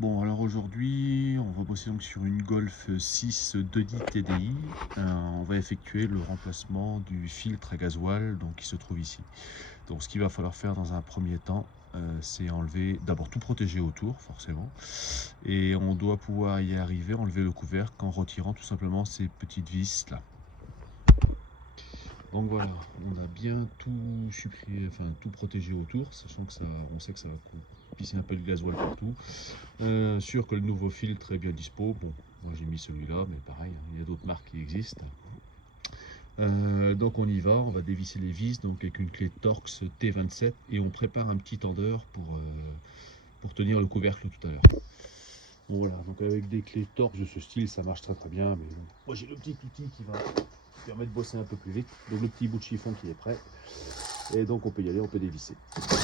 Bon, alors aujourd'hui, on va bosser donc sur une Golf 6 2.10 TDI. On va effectuer le remplacement du filtre à gasoil donc, qui se trouve ici. Donc ce qu'il va falloir faire dans un premier temps, c'est enlever, d'abord tout protéger autour forcément. Et on doit pouvoir y arriver, enlever le couvercle en retirant tout simplement ces petites vis là. Donc voilà, on a bien tout supprimé, enfin tout protégé autour, sachant que ça, on sait que ça va pisser un peu de gasoil partout. Sûr que le nouveau filtre est bien dispo. Bon, moi j'ai mis celui-là, mais pareil, hein, il y a d'autres marques qui existent. Donc on y va, on va dévisser les vis donc avec une clé Torx T27 et on prépare un petit tendeur pour tenir le couvercle tout à l'heure. Bon, voilà, donc avec des clés Torx de ce style, ça marche très très bien. Mais bon, moi j'ai le petit outil qui va permettre de bosser un peu plus vite. Donc le petit bout de chiffon qui est prêt. Et donc on peut y aller, on peut dévisser. Voilà.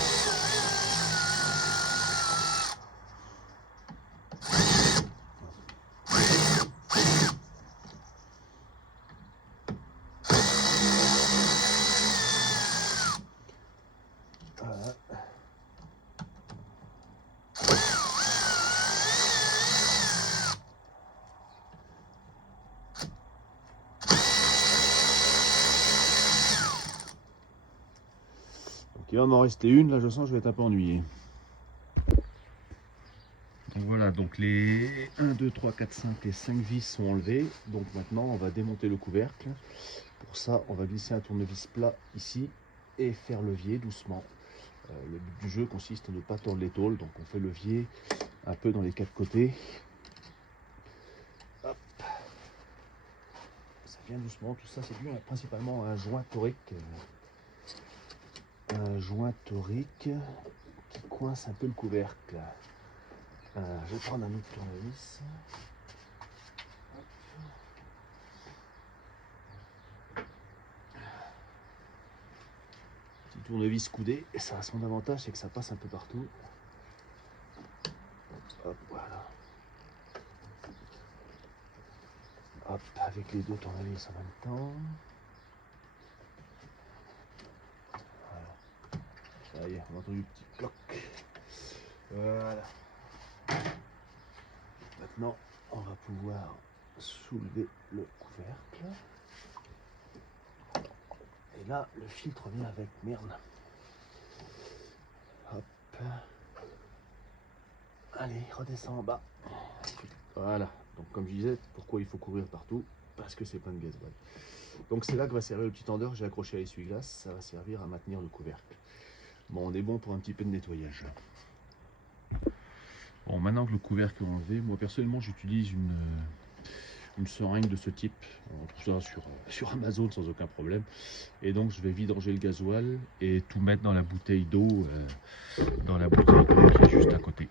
Donc il va m'en rester une, là je sens que je vais être un peu ennuyé. Donc voilà, donc les 1, 2, 3, 4, 5, les 5 vis sont enlevées. Donc maintenant on va démonter le couvercle. Pour ça on va glisser un tournevis plat ici et faire levier doucement. Le but du jeu consiste à ne pas tordre les tôles, donc on fait levier un peu dans les quatre côtés. Hop. Ça vient doucement, tout ça c'est dû principalement à un joint torique. Un joint torique qui coince un peu le couvercle. Je vais prendre un autre tournevis. Petit tournevis coudé, et ça a son avantage, c'est que ça passe un peu partout. Hop, voilà. Hop, avec les deux tournevis en même temps. Voilà. Ça y est, on a entendu le petit cloc. Voilà. Maintenant, on va pouvoir soulever le couvercle. Et là, le filtre vient avec, merde. Hop. Allez, redescend en bas. Voilà. Donc comme je disais, pourquoi il faut courir partout? Parce que c'est plein de gasoil. Donc c'est là que va servir le petit tendeur que j'ai accroché à l'essuie-glace. Ça va servir à maintenir le couvercle. Bon, on est bon pour un petit peu de nettoyage. Bon, maintenant que le couvercle est enlevé, moi personnellement j'utilise une seringue de ce type. On trouve ça sur Amazon sans aucun problème. Et donc je vais vidanger le gasoil et tout mettre dans la bouteille d'eau qui est juste à côté.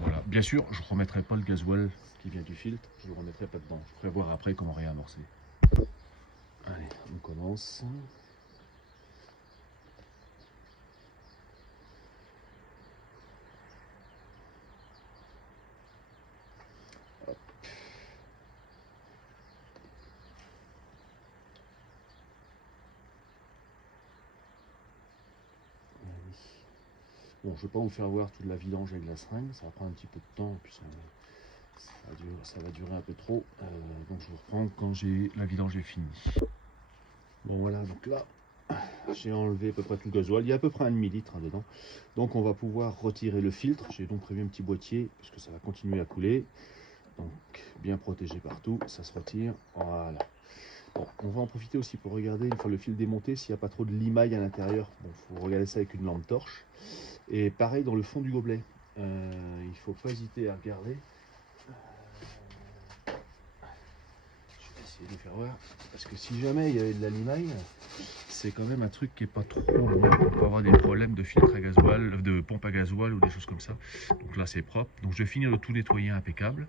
Voilà. Bien sûr, je ne remettrai pas le gasoil qui vient du filtre, je ne le remettrai pas dedans. Je ferai voir après comment réamorcer. Allez, on commence. Hop. Bon, je ne vais pas vous faire voir toute la vidange avec la seringue, ça va prendre un petit peu de temps, et puis ça va durer un peu trop. Donc je vous reprends quand la vidange est finie. Bon voilà, donc là, j'ai enlevé à peu près tout le gasoil. Il y a à peu près un demi-litre dedans. Donc on va pouvoir retirer le filtre. J'ai donc prévu un petit boîtier, puisque ça va continuer à couler. Donc bien protégé partout, ça se retire. Voilà. Bon, on va en profiter aussi pour regarder, une fois le fil démonté, s'il n'y a pas trop de limaille à l'intérieur. Bon, il faut regarder ça avec une lampe torche. Et pareil dans le fond du gobelet. Il ne faut pas hésiter à regarder. Je vais essayer de faire voir. Parce que si jamais il y avait de la limaille, c'est quand même un truc qui est pas trop bon. On peut avoir des problèmes de filtre à gasoil, de pompe à gasoil ou des choses comme ça. Donc là c'est propre. Donc je vais finir de tout nettoyer impeccable.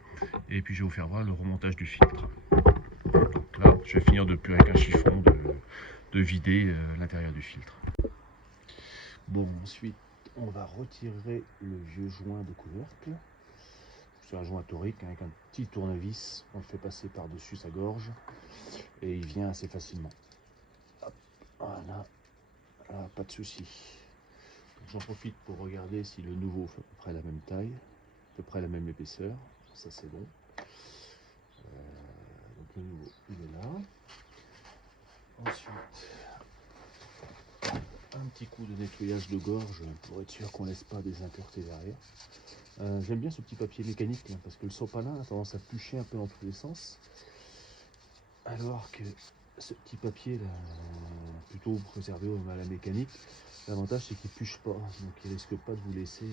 Et puis je vais vous faire voir le remontage du filtre. Donc là je vais finir de plus avec un chiffon de vider l'intérieur du filtre. Bon, ensuite on va retirer le vieux joint de couvercle. C'est un joint torique avec un petit tournevis. On le fait passer par-dessus sa gorge et il vient assez facilement. Hop, voilà, là, pas de souci. J'en profite pour regarder si le nouveau fait à peu près la même taille. peu près la même épaisseur, ça c'est bon. Donc le nouveau il est là. Ensuite, un petit coup de nettoyage de gorge pour être sûr qu'on ne laisse pas des impuretés derrière. J'aime bien ce petit papier mécanique là, parce que le sopalin a tendance à pucher un peu dans tous les sens. Alors que ce petit papier là, plutôt réservé à la mécanique, l'avantage c'est qu'il ne puche pas, donc il risque pas de vous laisser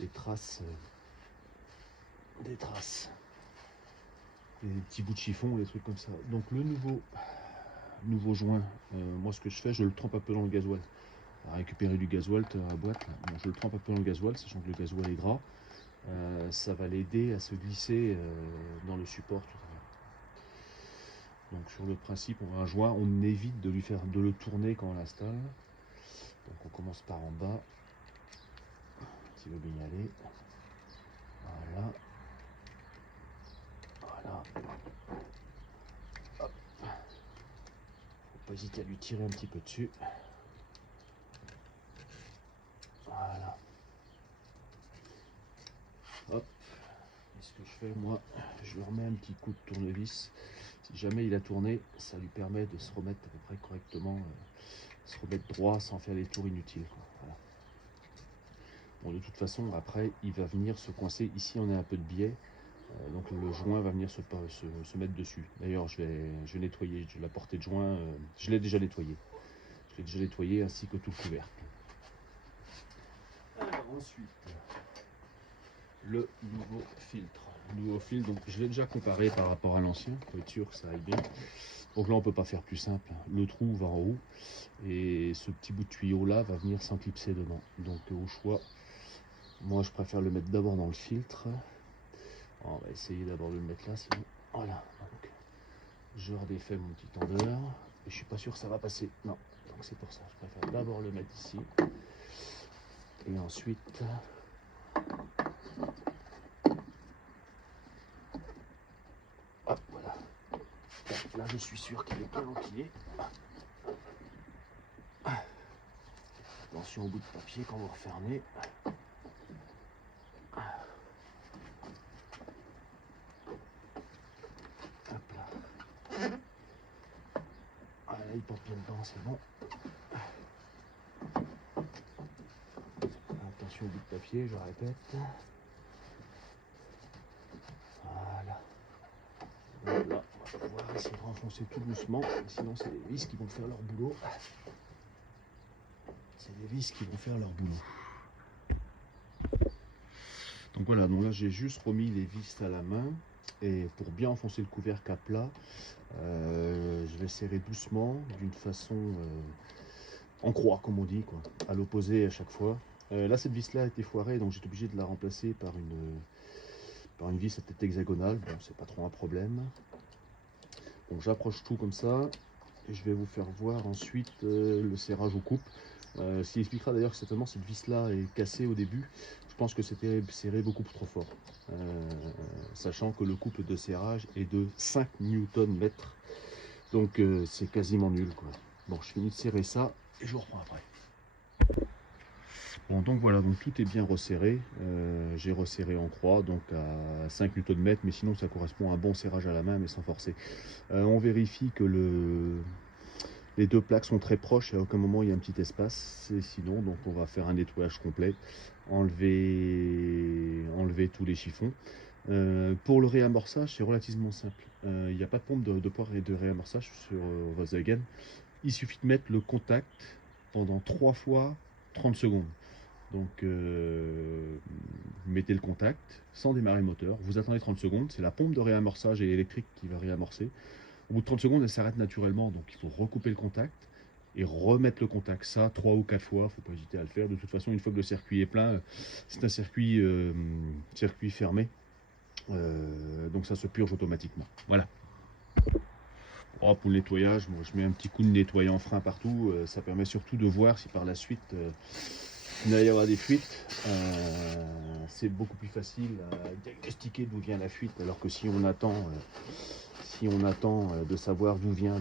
des traces, des petits bouts de chiffon, des trucs comme ça. Donc le nouveau joint, moi ce que je fais, je le trempe un peu dans le gasoil. À récupérer du gasoil à la boîte, là. Bon, je le trempe un peu dans le gasoil, sachant que le gasoil est gras. Ça va l'aider à se glisser dans le support tout à l'heure. Donc sur le principe, on a un joint, on évite de le tourner quand on l'installe. Donc on commence par en bas, s'il veut bien y aller. Voilà. Voilà. Hop. Faut pas hésiter à lui tirer un petit peu dessus. Voilà. Hop. Et ce que je fais, moi, je lui remets un petit coup de tournevis. Si jamais il a tourné, ça lui permet de se remettre à peu près correctement, se remettre droit sans faire des tours inutiles, quoi. Voilà. Bon, de toute façon, après, il va venir se coincer. Ici, on a un peu de biais. Donc le joint va venir se mettre dessus. D'ailleurs, je vais nettoyer la portée de joint. Je l'ai déjà nettoyé. Je l'ai déjà nettoyé ainsi que tout le couvercle. Alors ensuite, le nouveau filtre. Le nouveau filtre, donc je l'ai déjà comparé par rapport à l'ancien, pour être sûr que ça aille bien. Donc là, on peut pas faire plus simple. Le trou va en haut et ce petit bout de tuyau là va venir s'enclipser dedans. Donc au choix, moi je préfère le mettre d'abord dans le filtre. On va essayer d'abord de le mettre là, sinon voilà. Donc je redéfais mon petit tendeur et je suis pas sûr que ça va passer. Non, donc c'est pour ça. Je préfère d'abord le mettre ici et ensuite. Hop, voilà. Là, je suis sûr qu'il est bien empilé. Attention au bout de papier quand vous refermez. Hop là. Voilà, il pompe bien dedans, c'est bon. Attention au bout de papier, je répète. Voilà. Donc là, on va pouvoir essayer de renfoncer tout doucement. Sinon, c'est les vis qui vont faire leur boulot. C'est les vis qui vont faire leur boulot. Donc voilà, donc là j'ai juste remis les vis à la main. Et pour bien enfoncer le couvercle à plat, je vais serrer doucement, d'une façon en croix, comme on dit, quoi, à l'opposé à chaque fois. Là, cette vis-là a été foirée, donc j'étais obligé de la remplacer par une vis à tête hexagonale. Bon, c'est pas trop un problème. Bon, j'approche tout comme ça, et je vais vous faire voir ensuite le serrage aux coupes. Ce qui expliquera d'ailleurs que certainement cette vis-là est cassée au début. Je pense que c'était serré beaucoup trop fort. Sachant que le couple de serrage est de 5 Nm. Donc c'est quasiment nul, quoi. Bon, je finis de serrer ça et je vous reprends après. Bon, donc voilà, donc tout est bien resserré. J'ai resserré en croix, donc à 5 Nm, mais sinon ça correspond à un bon serrage à la main, mais sans forcer. On vérifie que les deux plaques sont très proches et à aucun moment il y a un petit espace. Sinon, donc on va faire un nettoyage complet, enlever tous les chiffons. Pour le réamorçage, c'est relativement simple. Il n'y a pas de pompe de poids et de réamorçage sur Volkswagen. Il suffit de mettre le contact pendant 3 fois 30 secondes. Donc, vous mettez le contact sans démarrer le moteur. Vous attendez 30 secondes. C'est la pompe de réamorçage et électrique qui va réamorcer. Au bout de 30 secondes, elle s'arrête naturellement. Donc, il faut recouper le contact et remettre le contact. Ça, 3 ou 4 fois. Il ne faut pas hésiter à le faire. De toute façon, une fois que le circuit est plein, c'est un circuit fermé. Donc, ça se purge automatiquement. Voilà. Oh, pour le nettoyage, moi, je mets un petit coup de nettoyant frein partout. Ça permet surtout de voir si par la suite il va y avoir des fuites. C'est beaucoup plus facile à diagnostiquer d'où vient la fuite, alors que si on attend de savoir d'où vient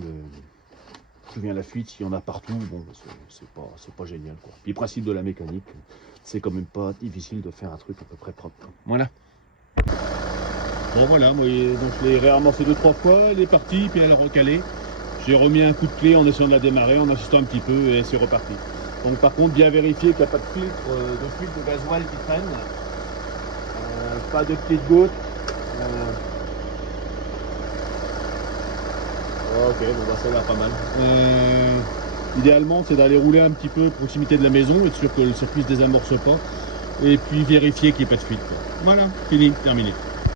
prévient la fuite, s'il y en a partout, bon, c'est pas génial, quoi. Puis le principe de la mécanique, c'est quand même pas difficile de faire un truc à peu près propre, quoi. Voilà. Bon voilà, moi, donc je l'ai réamorcé 2-3 fois, elle est partie, puis elle a recalé. J'ai remis un coup de clé en essayant de la démarrer, en insistant un petit peu, et c'est reparti. Donc par contre, bien vérifier qu'il n'y a pas de filtre de gasoil qui traîne, pas de petites gouttes. Ok, bon bah ça a l'air pas mal. Idéalement, c'est d'aller rouler un petit peu à proximité de la maison, être sûr que le circuit ne se désamorce pas, et puis vérifier qu'il n'y ait pas de fuite, quoi. Voilà, fini, terminé.